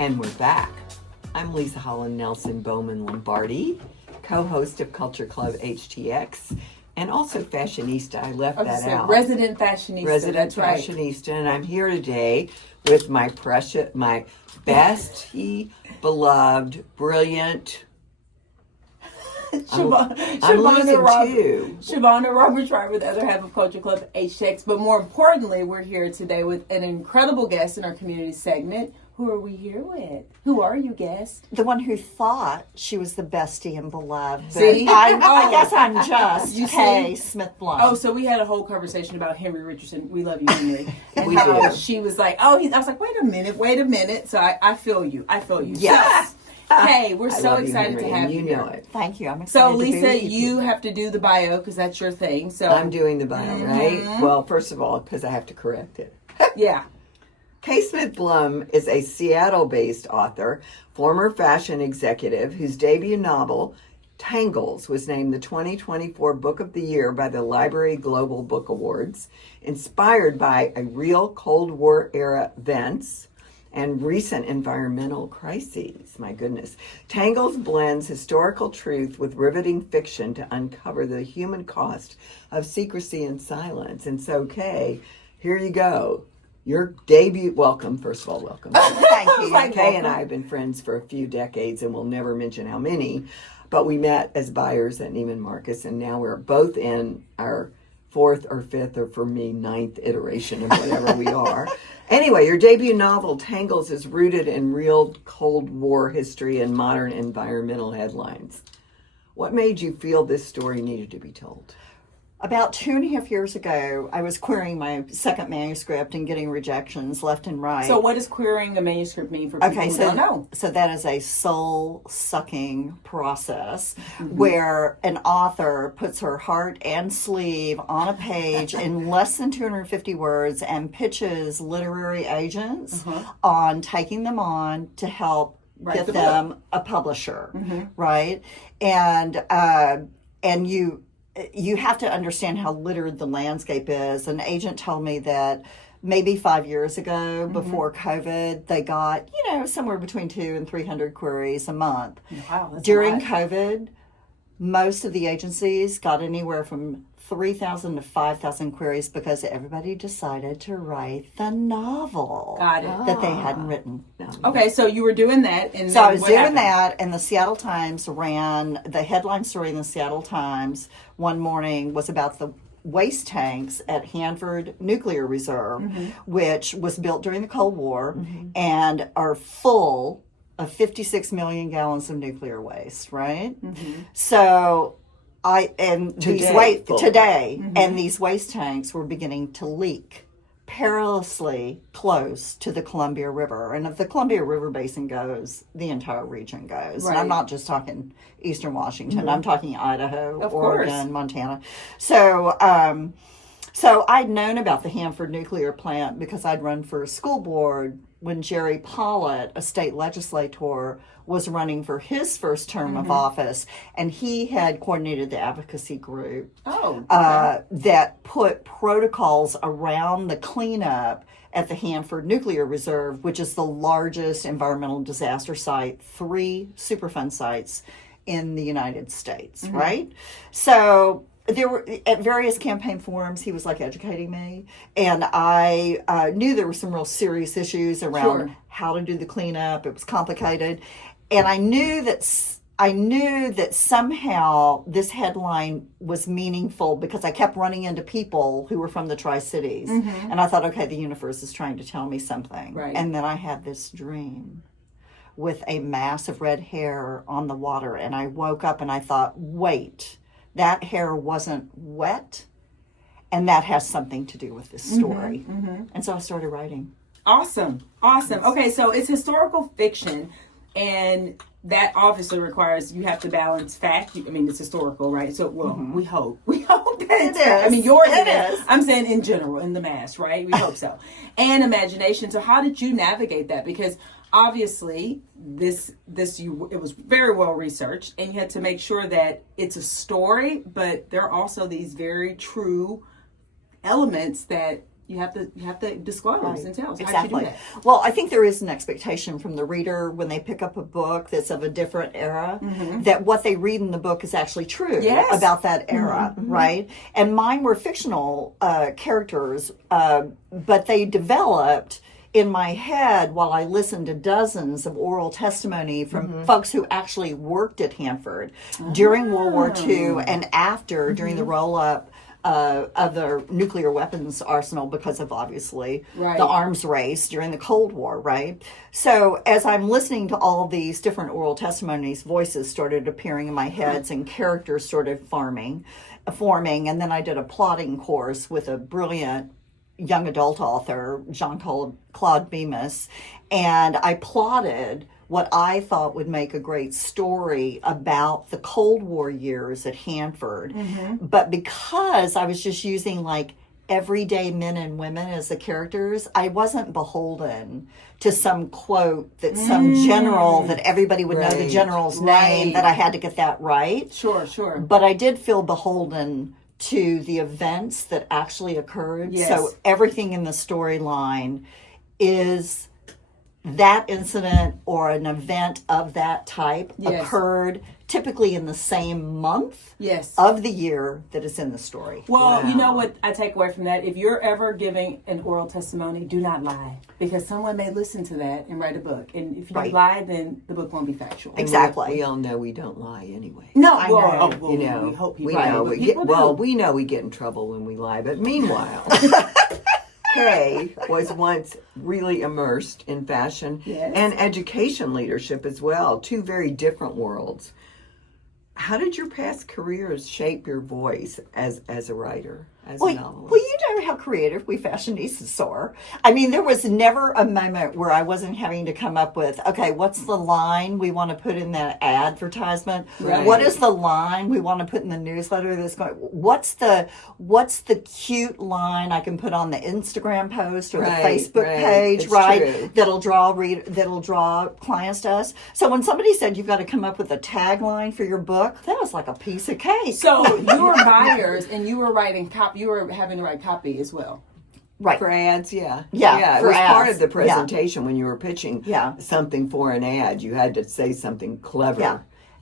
And we're back. I'm Leisa Holland-Nelson Bowman Lombardi, co-host of Culture Club HTX, and also fashionista. I left that out. Resident fashionista. That's right. Fashionista, and I'm here today with my bestie, beloved, brilliant. Shavonnah Robert Schreiber, the other half of Culture Club HTX. But more importantly, we're here today with an incredible guest in our community segment. Who are we here with? Who are you, guest? The one who thought she was the bestie and beloved. See? I guess I'm just Kay Smith-Blum. Oh, so we had a whole conversation about Henry Richardson. We love you, Henry. And how she was like, I was like, wait a minute. So I feel you. Yes. So, Hey, we're so excited to have you. You know it. Thank you. I'm excited. So, Leisa, you have to do the bio because that's your thing. So I'm doing the bio, right? Well, first of all, because I have to correct it. Yeah. Kay Smith-Blum is a Seattle-based author, former fashion executive whose debut novel, Tangles, was named the 2024 Book of the Year by the Library Global Book Awards, inspired by a real Cold War-era events and recent environmental crises. My goodness. Tangles blends historical truth with riveting fiction to uncover the human cost of secrecy and silence. And so, Kay, here you go. Your debut, welcome, first of all, welcome. Thank you. Kay and I have been friends for a few decades, and we'll never mention how many, but we met as buyers at Neiman Marcus, and now we're both in our fourth or fifth, or for me, ninth iteration of whatever we are. Anyway, your debut novel, Tangles, is rooted in real Cold War history and modern environmental headlines. What made you feel this story needed to be told? About 2.5 years ago, I was querying my second manuscript and getting rejections left and right. So what does querying a manuscript mean for people who don't know? So that is a soul-sucking process where an author puts her heart and sleeve on a page in less than 250 words and pitches literary agents on taking them on to help get them a publisher, right? And you have to understand how littered the landscape is. An agent told me that maybe 5 years ago, before COVID, they got, somewhere between 200 and 300 queries a month. Wow, that's During a lot. COVID, most of the agencies got anywhere from 3,000 to 5,000 queries because everybody decided to write the novel that they hadn't written. Okay, so you were doing that. And so I was doing happened? that, and the Seattle Times ran, the headline story in the Seattle Times one morning was about the waste tanks at Hanford Nuclear Reserve, which was built during the Cold War and are full of 56 million gallons of nuclear waste, right? So these waste tanks were beginning to leak perilously close to the Columbia River. And if the Columbia River Basin goes, the entire region goes. Right. And I'm not just talking Eastern Washington. I'm talking Idaho, Of Oregon, course. Montana. So I'd known about the Hanford nuclear plant because I'd run for school board when Jerry Pollitt, a state legislator, was running for his first term of office, and he had coordinated the advocacy group that put protocols around the cleanup at the Hanford Nuclear Reserve, which is the largest environmental disaster site, 3 Superfund sites in the United States, right? So there were, at various campaign forums, he was like educating me, and I knew there were some real serious issues around how to do the cleanup. It was complicated, and I knew that somehow this headline was meaningful because I kept running into people who were from the Tri-Cities, and I thought, okay, the universe is trying to tell me something. Right. And then I had this dream with a mass of red hair on the water, and I woke up and I thought, wait, that hair wasn't wet, and that has something to do with this story. And so I started writing. Awesome. Okay, so it's historical fiction, and that obviously requires you have to balance fact. I mean, it's historical, right? So, we hope that It is. I mean, yours It is. is. I'm saying in general, in the mass, right? We hope so. And imagination. So, how did you navigate that? Because obviously, it was very well researched, and you had to make sure that it's a story, but there are also these very true elements that you have to disclose and tell us. Exactly. How'd you do that? Well, I think there is an expectation from the reader when they pick up a book that's of a different era that what they read in the book is actually true about that era, right? And mine were fictional characters, but they developed in my head while I listened to dozens of oral testimony from folks who actually worked at Hanford during World War II and after, during the roll-up of the nuclear weapons arsenal because of obviously the arms race during the Cold War, right? So as I'm listening to all these different oral testimonies, voices started appearing in my heads and characters started forming, and then I did a plotting course with a brilliant young adult author, Jean-Claude Bemis, and I plotted what I thought would make a great story about the Cold War years at Hanford. But because I was just using like everyday men and women as the characters, I wasn't beholden to some quote that some general that everybody would know the general's name, that I had to get that right. Sure. But I did feel beholden to the events that actually occurred. Yes. So everything in the storyline is that incident or an event of that type occurred typically in the same month of the year that is in the story. Well, you know what I take away from that? If you're ever giving an oral testimony, do not lie. Because someone may listen to that and write a book. And if you lie, then the book won't be factual. Exactly. We all know we don't lie anyway. No, we hope people we know we get in trouble when we lie. But meanwhile, Kay was once really immersed in fashion and education leadership as well. Two very different worlds. How did your past careers shape your voice as a writer, as a novelist? Well, you know how creative we fashionistas are. I mean, there was never a moment where I wasn't having to come up with, okay, what's the line we want to put in that advertisement? Right. What is the line we want to put in the newsletter that's going? What's the cute line I can put on the Instagram post or the Facebook page, it's true. That'll draw clients to us. So when somebody said you've got to come up with a tagline for your book, that was like a piece of cake. So you were buyers and you were writing copy. You were having to write copy as well. Right. For ads, It for was part ads. of the presentation when you were pitching something for an ad. You had to say something clever. Yeah.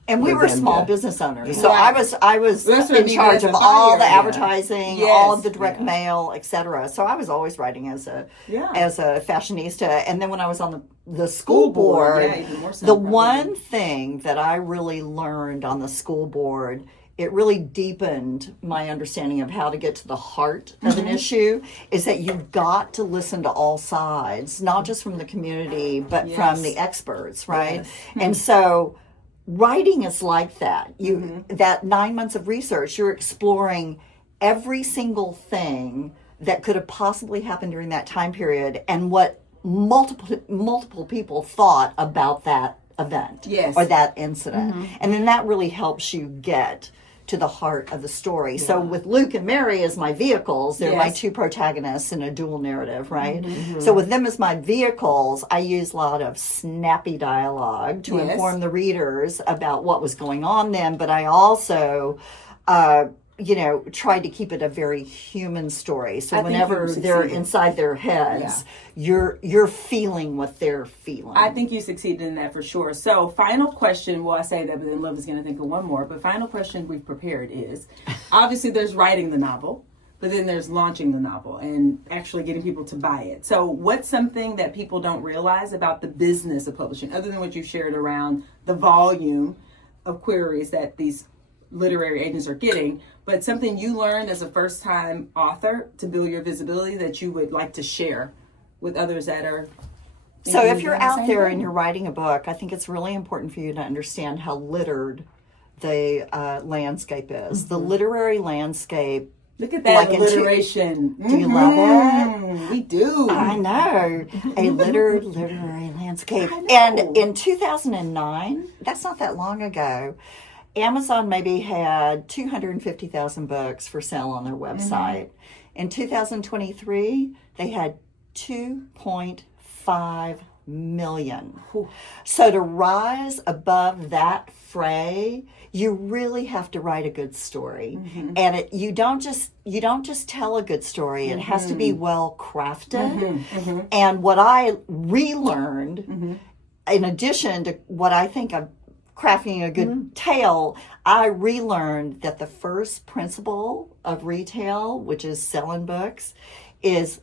And we were small business owners. So Right. I was in charge of all the advertising, all of the direct mail, etc. So I was always writing as a fashionista. And then when I was on the school board, even more so, the one thing that I really learned on the school board, it really deepened my understanding of how to get to the heart of an issue, is that you've got to listen to all sides, not just from the community, but from the experts, right? And so writing is like that. That 9 months of research, you're exploring every single thing that could have possibly happened during that time period and what multiple people thought about that event or that incident. And then that really helps you get to the heart of the story. So with Luke and Mary as my vehicles, they're my two protagonists in a dual narrative, right? So with them as my vehicles, I use a lot of snappy dialogue to inform the readers about what was going on then, but I also tried to keep it a very human story. So whenever they're inside their heads, you're feeling what they're feeling. I think you succeeded in that for sure. So final question, well, I say that, but then Love is going to think of one more. But final question we've prepared is, obviously there's writing the novel, but then there's launching the novel and actually getting people to buy it. So what's something that people don't realize about the business of publishing, other than what you shared around the volume of queries that these literary agents are getting, but something you learned as a first-time author to build your visibility that you would like to share with others that are... So if you're out there and you're writing a book, I think it's really important for you to understand how littered the landscape is. The literary landscape. Look at that alliteration. Do you love it? We do. I know. A littered literary landscape. And in 2009, that's not that long ago, Amazon maybe had 250,000 books for sale on their website. In 2023, they had 2.5 million. So to rise above that fray, you really have to write a good story. And you don't just tell a good story. It has to be well crafted. And what I relearned, in addition to what I think of crafting a good tale, I relearned that the first principle of retail, which is selling books, is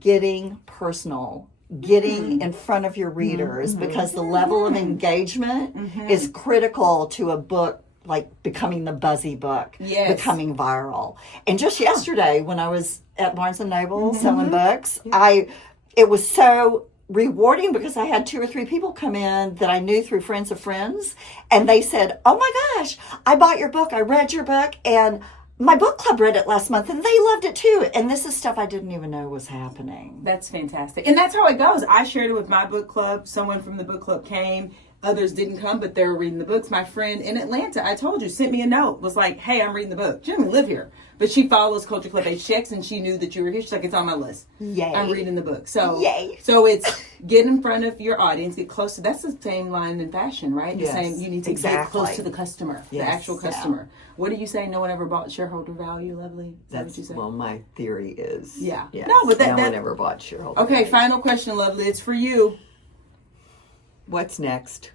getting personal, getting in front of your readers, because the level of engagement is critical to a book like becoming the buzzy book, becoming viral. And just yesterday, when I was at Barnes & Noble selling books, it was so rewarding because I had 2 or 3 people come in that I knew through friends of friends, and they said, "Oh my gosh, I bought your book, I read your book, and my book club read it last month and they loved it too." And this is stuff I didn't even know was happening. That's fantastic. And that's how it goes. I shared it with my book club. Someone from the book club came. Others didn't come, but they were reading the books. My friend in Atlanta, I told you, sent me a note, was like, "Hey, I'm reading the book." She doesn't live here, but she follows Culture Club HTX, and she knew that you were here. She's like, "It's on my list. Yay. I'm reading the book." So, Yay. So it's get in front of your audience, get close to, that's the same line in fashion, right? You're saying you need to get close to the customer, the actual customer. What do you say? No one ever bought shareholder value, Lovely? Is that what you say? Well, my theory is. Yeah. Yes, No, but no one ever bought shareholder Okay, value. final question, Lovely. It's for you. What's next?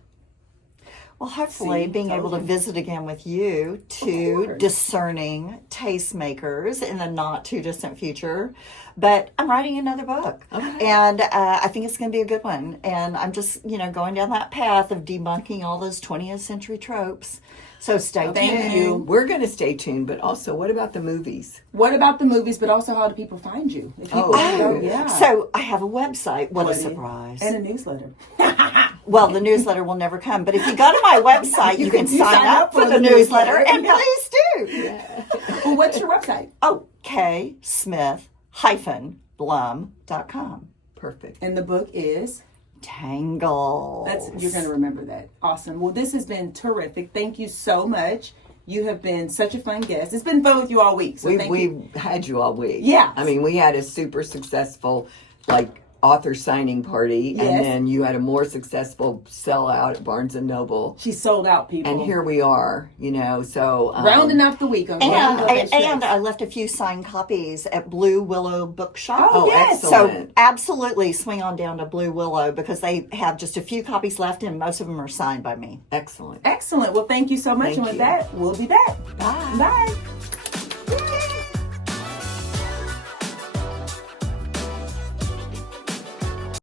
Well, hopefully being able to visit again with you, two discerning tastemakers in the not too distant future. But I'm writing another book, and I think it's going to be a good one. And I'm just, going down that path of debunking all those 20th century tropes. So stay tuned. Thank you. We're going to stay tuned, but also, what about the movies? What about the movies, but also how do people find you? If people So I have a website. What a surprise. And a newsletter. Well, the newsletter will never come. But if you go to my website, you can sign up for the newsletter. And please do. Yeah. Well, what's your website? Oh, Kay Smith-Blum.com. Perfect. And the book is? Tangles. You're going to remember that. Awesome. Well, this has been terrific. Thank you so much. You have been such a fun guest. It's been fun with you all week. So we've had you all week. Yeah. I mean, we had a super successful, author signing party, and then you had a more successful sellout at Barnes & Noble. She sold out, people. And here we are, so... rounding up the week. And I left a few signed copies at Blue Willow Bookshop. Oh, yes. Excellent. So absolutely swing on down to Blue Willow, because they have just a few copies left, and most of them are signed by me. Excellent. Excellent. Well, thank you so much. And with that, we'll be back. Bye. Bye.